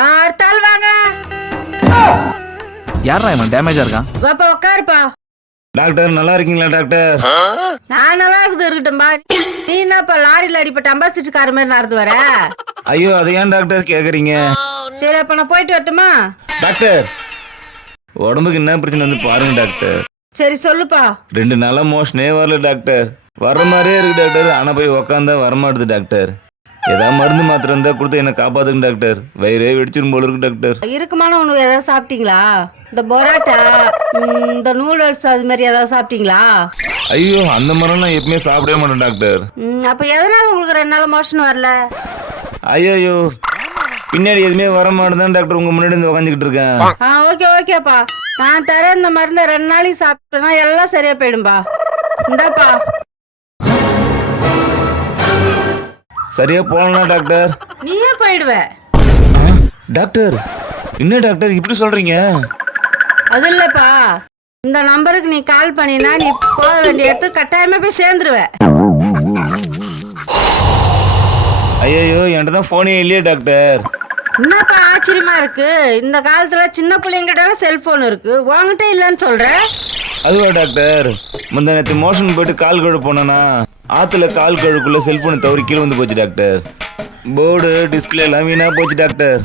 அடுத்தாள் வாங்க. யாரா இவன் டேமேஜா இருக்கான்? வாப்பா உட்காருப்பா. டாக்டர் நல்லா இருக்கீங்களா டாக்டர்? நான் நல்லா இருக்குது இருக்கட்டும்பா. நீ என்னப்பா லாரியில் அடிப்பட்ட அம்பாசிடர் மாதிரி நடந்து வர? ஐயோ அதை ஏன் டாக்டர் கேக்குறீங்க? சரி அப்ப நான் போயிட்டு வரட்டுமா? டாக்டர் உடம்புக்கு என்ன பிரச்சனை வந்து பாருங்க டாக்டர். சரி சொல்லுப்பா. 2 நாளா மோஷனே வரல டாக்டர். வர மாதிரியே இருக்கு டாக்டர். ஆனா போய் உக்காந்தா வரமாட்டுது டாக்டர். ஏதாவது மருந்து மாத்திரம் இருந்தா கொடுத்து என்ன காப்பாத்துங்க டாக்டர். வயிறே வெடிச்சிரும் போல இருக்கு டாக்டர். இருக்குமான உணவு ஏதாவது சாப்பிட்டீங்களா? இந்த பொராட்டா, இந்த நூடுல்ஸ் அது மாதிரி ஏதாவது சாப்பிட்டீங்களா? ஐயோ அந்த மாதிரிலாம் நான் எப்பவுமே சாப்பிடவே மாட்டேன் டாக்டர். அப்ப எதனால உங்களுக்கு 2 நாள் மோஷன் வரல? ஐயோ பின்னாடி எதுவுமே வர மாட்டேதான் டாக்டர். உங்க முன்னாடி வந்து உக்காந்துக்கிட்டு இருக்கேன். ஓகேப்பா. நான் தரேன் இந்த மருந்தை 2 நாளைக்கு சாப்பிட்டேன்னா எல்லாம் சரியா போயிடும்பா. இந்தாப்பா. சரியா போகலாம் டாக்டர். நீயே போயிடுவ டாக்டர். என்ன டாக்டர் இப்படி சொல்றீங்க? அது இல்லப்பா, இந்த நம்பருக்கு நீ கால் பண்ணினா நீ போக வேண்டிய இடத்துக்கு கட்டாயமா போய் சேர்ந்துருவ. ஐயோ என்கிட்ட தான் போனே இல்லையே டாக்டர். என்னப்பா ஆச்சரியமா இருக்கு? இந்த காலத்துல சின்ன பிள்ளைங்கிட்ட செல்போன் இருக்கு, உங்ககிட்ட இல்லன்னு சொல்ற? அதுவா டாக்டர், முந்தா நேற்று மோஷன் போயிட்டு கால் கழுவு போனேன்னா ஆத்துல கால் கழுவுக்குள்ள செல்போனை தவறி கீழே வந்து போச்சு டாக்டர். போர்டு டிஸ்பிளே எல்லாம் வீணா போச்சு டாக்டர்.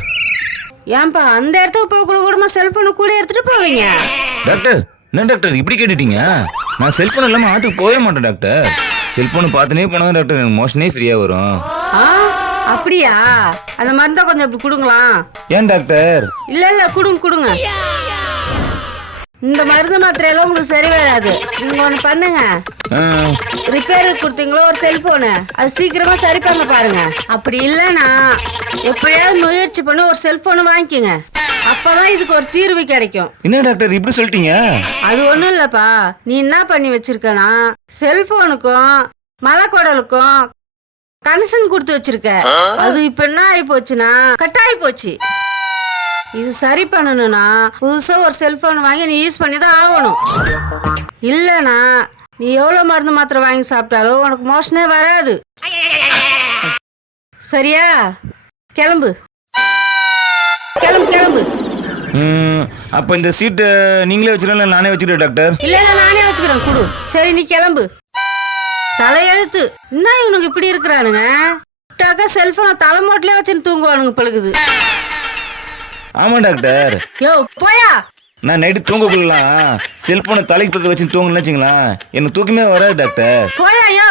ஏன்பா அந்த இடத்துக்கு போக கூடமா செல்போனை கூட எடுத்துட்டு போவீங்க? டாக்டர் என்ன டாக்டர் இப்படி கேட்டுட்டீங்க? நான் செல்போன் இல்லாம ஆத்துக்கு போகவே மாட்டேன் டாக்டர். செல்போனை பார்த்துனே போனதான் டாக்டர் எனக்கு மோஷனே ஃப்ரீயா வரும். அப்படியா? அந்த மருந்தை கொஞ்சம் அப்படி கொடுங்களா? ஏன் டாக்டர்? இல்ல கொடுங்க. இந்த மருந்து மாத்திரை எல்லாம் உங்களுக்கு சரி வராது. நீங்க ஒண்ணு பண்ணுங்க, ரிப்பேருக்கு கொடுத்தீங்களோ ஒரு செல்போனு, அது சீக்கிரமா சரி பண்ண பாருங்க. அப்படி இல்லைன்னா எப்படியாவது முயற்சி பண்ணி ஒரு செல்போனு வாங்கிக்கோங்க. அப்பதான் இதுக்கு ஒரு தீர்வு கிடைக்கும். என்ன டாக்டர் இப்படி சொல்லிட்டீங்க? அது ஒண்ணும் இல்லப்பா, நீ என்ன பண்ணி வச்சிருக்கனா செல்போனுக்கும் மலைக்குடலுக்கும் கனெக்ஷன் கொடுத்து வச்சிருக்க. அது இப்ப என்ன ஆகி போச்சுன்னா கட்டாயி போச்சு. இது சரி பண்ணணும்னா புதுசா ஒரு செல்போன் வாங்கி நீ யூஸ் பண்ணி தான் ஆகணும். இல்லனா நீ எவ்வளவு மருந்து மாத்திரை வாங்கி சாப்பிட்டாலும் உனக்கு மோஷனே வராது. சரியா? கிளம்பு. அப்ப இந்த சீட்டை நீங்களே வச்சிருக்கீங்களா நானே வச்சுக்கிறேன் டாக்டர்? இல்ல நானே வச்சுக்கிறேன், குடு. சரி நீ கிளம்பு. தலையெழுத்து என்ன இவனுக்கு இப்படி இருக்கிறானுங்க? செல்போனை தலைமோட்டிலே வச்சுன்னு தூங்குவானுங்க பழுகுது. ஆமா டாக்டர். யோ போயா. நான் நைட்டு தூங்கக்குள்ளலாம் செல்போனை தலைக்கு பத்தி வச்சு தூங்கணும்னு வச்சுங்களா எனக்கு தூக்கமே வராது டாக்டர். போயா யோ.